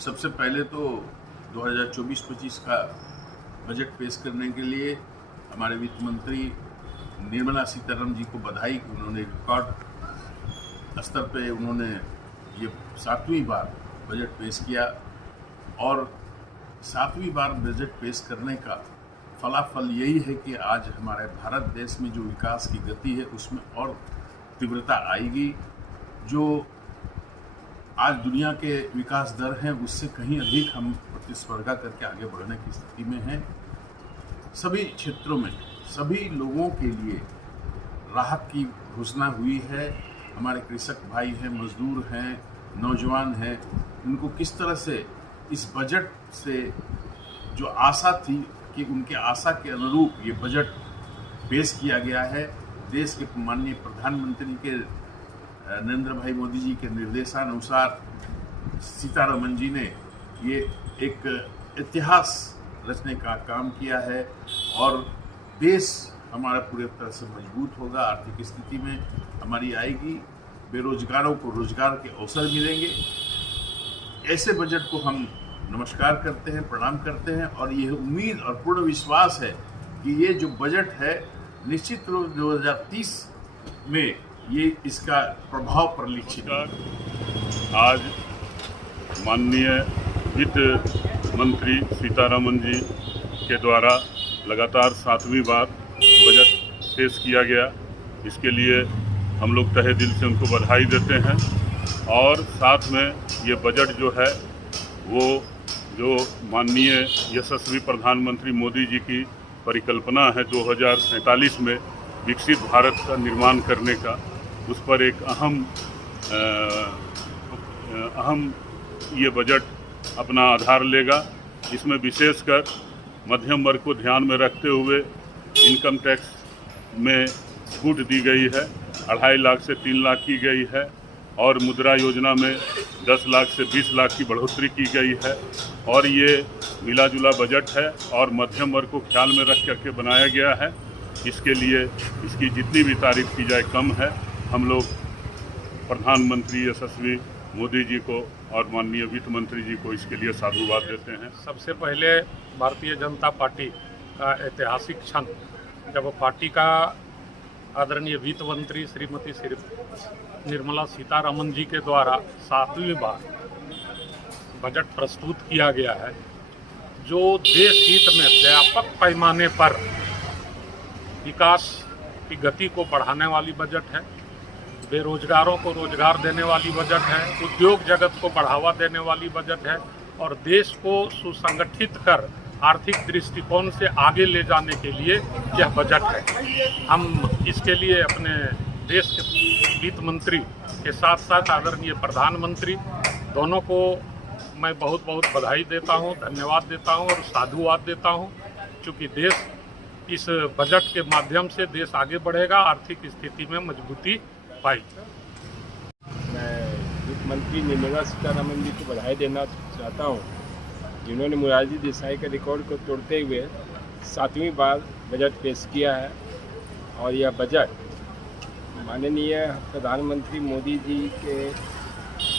सबसे पहले तो 2024-25 का बजट पेश करने के लिए हमारे वित्त मंत्री निर्मला सीतारमण जी को बधाई कि उन्होंने रिकॉर्ड स्तर पे उन्होंने ये 7वीं बार बजट पेश किया और 7वीं बार बजट पेश करने का फलाफल यही है कि आज हमारे भारत देश में जो विकास की गति है उसमें और तीव्रता आएगी। जो आज दुनिया के विकास दर हैं उससे कहीं अधिक हम प्रतिस्पर्धा करके आगे बढ़ने की स्थिति में हैं। सभी क्षेत्रों में सभी लोगों के लिए राहत की घोषणा हुई है। हमारे कृषक भाई हैं, मजदूर हैं, नौजवान हैं, उनको किस तरह से इस बजट से जो आशा थी कि उनके आशा के अनुरूप ये बजट पेश किया गया है। देश के माननीय प्रधानमंत्री के नरेंद्र भाई मोदी जी के निर्देशानुसार सीतारमण जी ने ये एक इतिहास रचने का काम किया है और देश हमारा पूरी तरह से मजबूत होगा। आर्थिक स्थिति में हमारी आएगी, बेरोजगारों को रोजगार के अवसर मिलेंगे। ऐसे बजट को हम नमस्कार करते हैं, प्रणाम करते हैं और यह उम्मीद और पूर्ण विश्वास है कि ये जो बजट है निश्चित रूप 2030 में ये इसका प्रभाव परिलक्षित होगा। आज माननीय वित्त मंत्री सीतारमण जी के द्वारा लगातार 7वीं बार बजट पेश किया गया, इसके लिए हम लोग तहे दिल से उनको बधाई देते हैं। और साथ में ये बजट जो है वो जो माननीय यशस्वी प्रधानमंत्री मोदी जी की परिकल्पना है 2047 में विकसित भारत का निर्माण करने का, उस पर एक अहम ये बजट अपना आधार लेगा। इसमें विशेषकर मध्यम वर्ग को ध्यान में रखते हुए इनकम टैक्स में छूट दी गई है, 2.5 लाख से 3 लाख की गई है और मुद्रा योजना में 10 लाख से 20 लाख की बढ़ोतरी की गई है। और ये मिला जुला बजट है और मध्यम वर्ग को ख्याल में रख करके बनाया गया है। इसके लिए इसकी जितनी भी तारीफ की जाए कम है। हम लोग प्रधानमंत्री यशस्वी मोदी जी को और माननीय वित्त मंत्री जी को इसके लिए साधुवाद देते हैं। सबसे पहले भारतीय जनता पार्टी का ऐतिहासिक क्षण जब पार्टी का आदरणीय वित्त मंत्री श्रीमती निर्मला सीतारमण जी के द्वारा 7वीं बार बजट प्रस्तुत किया गया है, जो देश हित में व्यापक पैमाने पर विकास की गति को बढ़ाने वाली बजट है, बेरोजगारों को रोजगार देने वाली बजट है, उद्योग जगत को बढ़ावा देने वाली बजट है और देश को सुसंगठित कर आर्थिक दृष्टिकोण से आगे ले जाने के लिए यह बजट है। हम इसके लिए अपने देश के वित्त मंत्री के साथ साथ आदरणीय प्रधानमंत्री दोनों को मैं बहुत बहुत बधाई देता हूं, धन्यवाद देता हूं और साधुवाद देता हूं, क्योंकि देश इस बजट के माध्यम से देश आगे बढ़ेगा, आर्थिक स्थिति में मजबूती पाएगी। मैं वित्त मंत्री निर्मला सीतारमण जी को बधाई देना चाहता हूं, जिन्होंने मोरारजी देसाई के रिकॉर्ड को तोड़ते हुए 7वीं बार बजट पेश किया है। और यह बजट माननीय प्रधानमंत्री मोदी जी के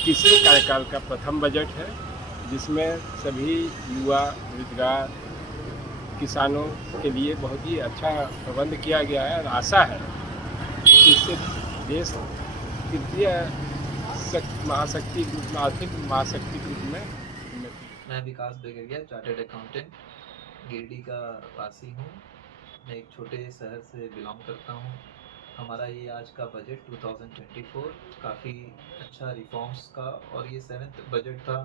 तीसरे कार्यकाल का प्रथम बजट है, जिसमें सभी युवा, रोजगार, किसानों के लिए बहुत ही अच्छा प्रबंध किया गया है और आशा है कि इससे देश तृतीय महाशक्ति रूप में, आर्थिक महाशक्ति रूप में। मैं विकास बेगरिया, चार्टर्ड अकाउंटेंट, गिरिडीह का वासी हूँ। मैं एक छोटे शहर से बिलोंग करता हूँ। हमारा ये आज का बजट 2024 काफ़ी अच्छा रिफॉर्म्स का और ये 7th बजट था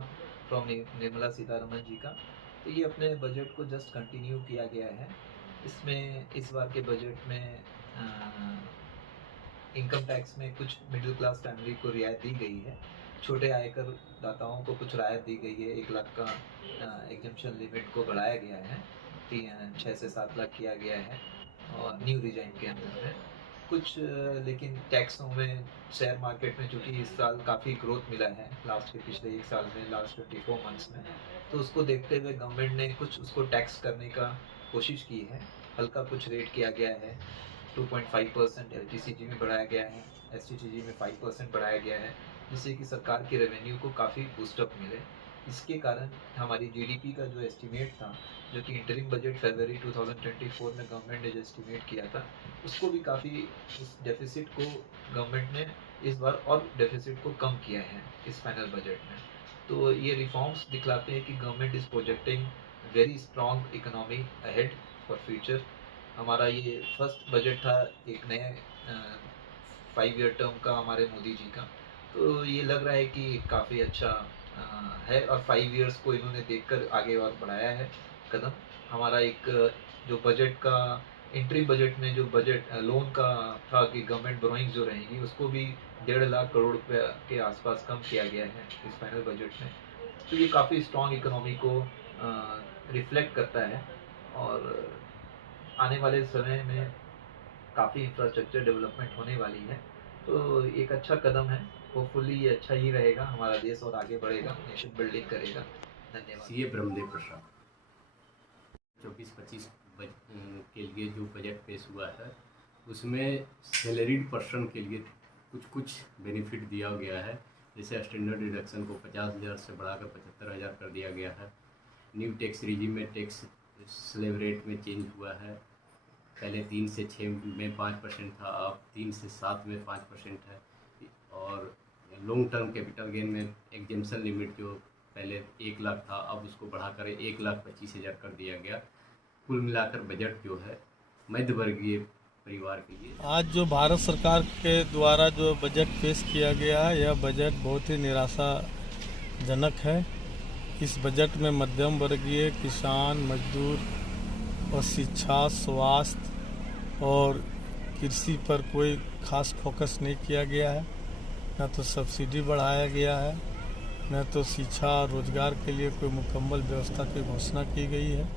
फ्रॉम निर्मला सीतारमण जी का। तो ये अपने बजट को जस्ट कंटिन्यू किया गया है। इसमें इस बार के बजट में इनकम टैक्स में कुछ मिडिल क्लास फैमिली को रियायत दी गई है, छोटे आयकर दाताओं को कुछ राहत दी गई है, 1 लाख का एग्जम्पशन लिमिट को बढ़ाया गया है, 6 से 7 लाख किया गया है और न्यू रिजाइन के अंदर है कुछ। लेकिन टैक्सों में शेयर मार्केट में चूँकि इस साल काफ़ी ग्रोथ मिला है लास्ट के पिछले 1 साल में, लास्ट 24 मंथ्स में, तो उसको देखते हुए गवर्नमेंट ने कुछ उसको टैक्स करने का कोशिश की है। हल्का कुछ रेट किया गया है, 2.5% LTCG में बढ़ाया गया है, STCG में 5% बढ़ाया गया है, जिससे कि सरकार की रेवेन्यू को काफ़ी बूस्टअप मिले। इसके कारण हमारी जीडीपी का जो एस्टिमेट था, जो कि इंटरिम बजट फरवरी 2024 में गवर्नमेंट ने जो एस्टिमेट किया था, उसको भी काफ़ी, उस डेफिसिट को गवर्नमेंट ने इस बार और डेफिसिट को कम किया है इस फाइनल बजट में। तो ये रिफॉर्म्स दिखलाते हैं कि government is projecting very strong economy ahead for future. हमारा ये फर्स्ट बजट था एक नए 5 ईयर टर्म का हमारे मोदी जी का, तो ये लग रहा है कि काफ़ी अच्छा है और 5 इयर्स को इन्होंने देखकर आगे और बढ़ाया है कदम। हमारा एक जो बजट का इंटरिम बजट में जो बजट लोन का था कि गवर्नमेंट बोरोइंग जो रहेंगी, उसको भी 1.5 लाख करोड़ रुपये के आसपास कम किया गया है इस फाइनल बजट में। तो ये काफ़ी स्ट्रॉन्ग इकोनॉमी को रिफ्लेक्ट करता है और आने वाले समय में काफ़ी इंफ्रास्ट्रक्चर डेवलपमेंट होने वाली है, तो एक अच्छा कदम है। होपफुली ये अच्छा ही रहेगा, हमारा देश और आगे बढ़ेगा, नेशन बिल्डिंग करेगा। धन्यवाद। सीए ब्रह्मदेव प्रसाद। 24-25 के लिए जो बजट पेश हुआ है उसमें सैलरीड पर्सन के लिए कुछ बेनिफिट दिया गया है। जैसे स्टैंडर्ड डिडक्शन को 50,000 से बढ़ाकर 75,000 कर दिया गया है। न्यू टैक्स रिजीम में टैक्स स्लैब रेट में चेंज हुआ है। पहले 3 से 6 में 5% था, अब 3 से 7 में 5% है। और लॉन्ग टर्म कैपिटल गेन में एग्जेम्पशन लिमिट जो पहले 1 लाख था, अब उसको बढ़ाकर 1,25,000 कर दिया गया। कुल मिलाकर बजट जो है मध्य वर्गीय परिवार के लिए। आज जो भारत सरकार के द्वारा जो बजट पेश किया गया है, यह बजट बहुत ही निराशाजनक है। इस बजट में मध्यम वर्गीय, किसान, मजदूर और शिक्षा, स्वास्थ्य और कृषि पर कोई खास फोकस नहीं किया गया है। न तो सब्सिडी बढ़ाया गया है, न तो शिक्षा और रोजगार के लिए कोई मुकम्मल व्यवस्था की घोषणा की गई है।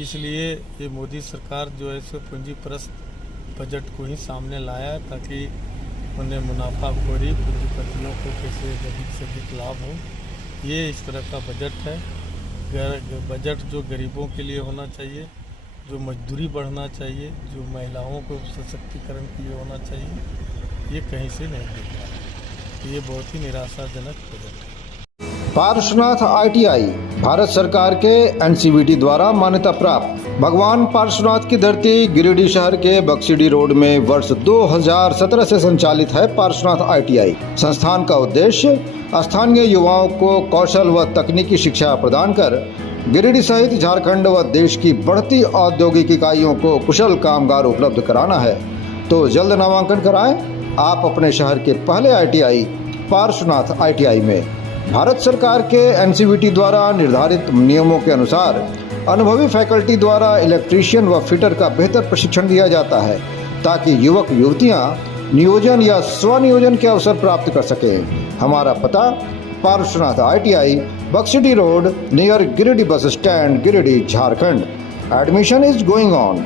इसलिए ये मोदी सरकार जो है सो पूंजीपरस्त बजट को ही सामने लाया है ताकि उन्हें मुनाफाखोरी, पूंजीपतियों को कैसे अधिक से अधिक लाभ हो। ये इस तरह का बजट है। बजट जो गरीबों के लिए होना चाहिए, जो मजदूरी बढ़ना चाहिए, जो महिलाओं को सशक्तिकरण के लिए होना चाहिए, ये कहीं से नहीं दिख रहा है। ये बहुत ही निराशाजनक बजट है। पार्श्वनाथ ITI भारत सरकार के NCVT द्वारा मान्यता प्राप्त भगवान पार्श्वनाथ की धरती गिरिडीह शहर के बक्सीडी रोड में वर्ष 2017 से संचालित है। पार्श्वनाथ ITI संस्थान का उद्देश्य स्थानीय युवाओं को कौशल व तकनीकी शिक्षा प्रदान कर गिरिडीह सहित झारखंड व देश की बढ़ती औद्योगिक इकाइयों को कुशल कामगार उपलब्ध कराना है। तो जल्द नामांकन कराएं आप अपने शहर के पहले ITI पार्श्वनाथ ITI में। भारत सरकार के NCVT द्वारा निर्धारित नियमों के अनुसार अनुभवी फैकल्टी द्वारा इलेक्ट्रीशियन व फिटर का बेहतर प्रशिक्षण दिया जाता है ताकि युवक युवतियां नियोजन या स्वनियोजन के अवसर प्राप्त कर सकें। हमारा पता Parshwanath ITI Baksidih road near Giridih bus stand Giridih Jharkhand. Admission is going on.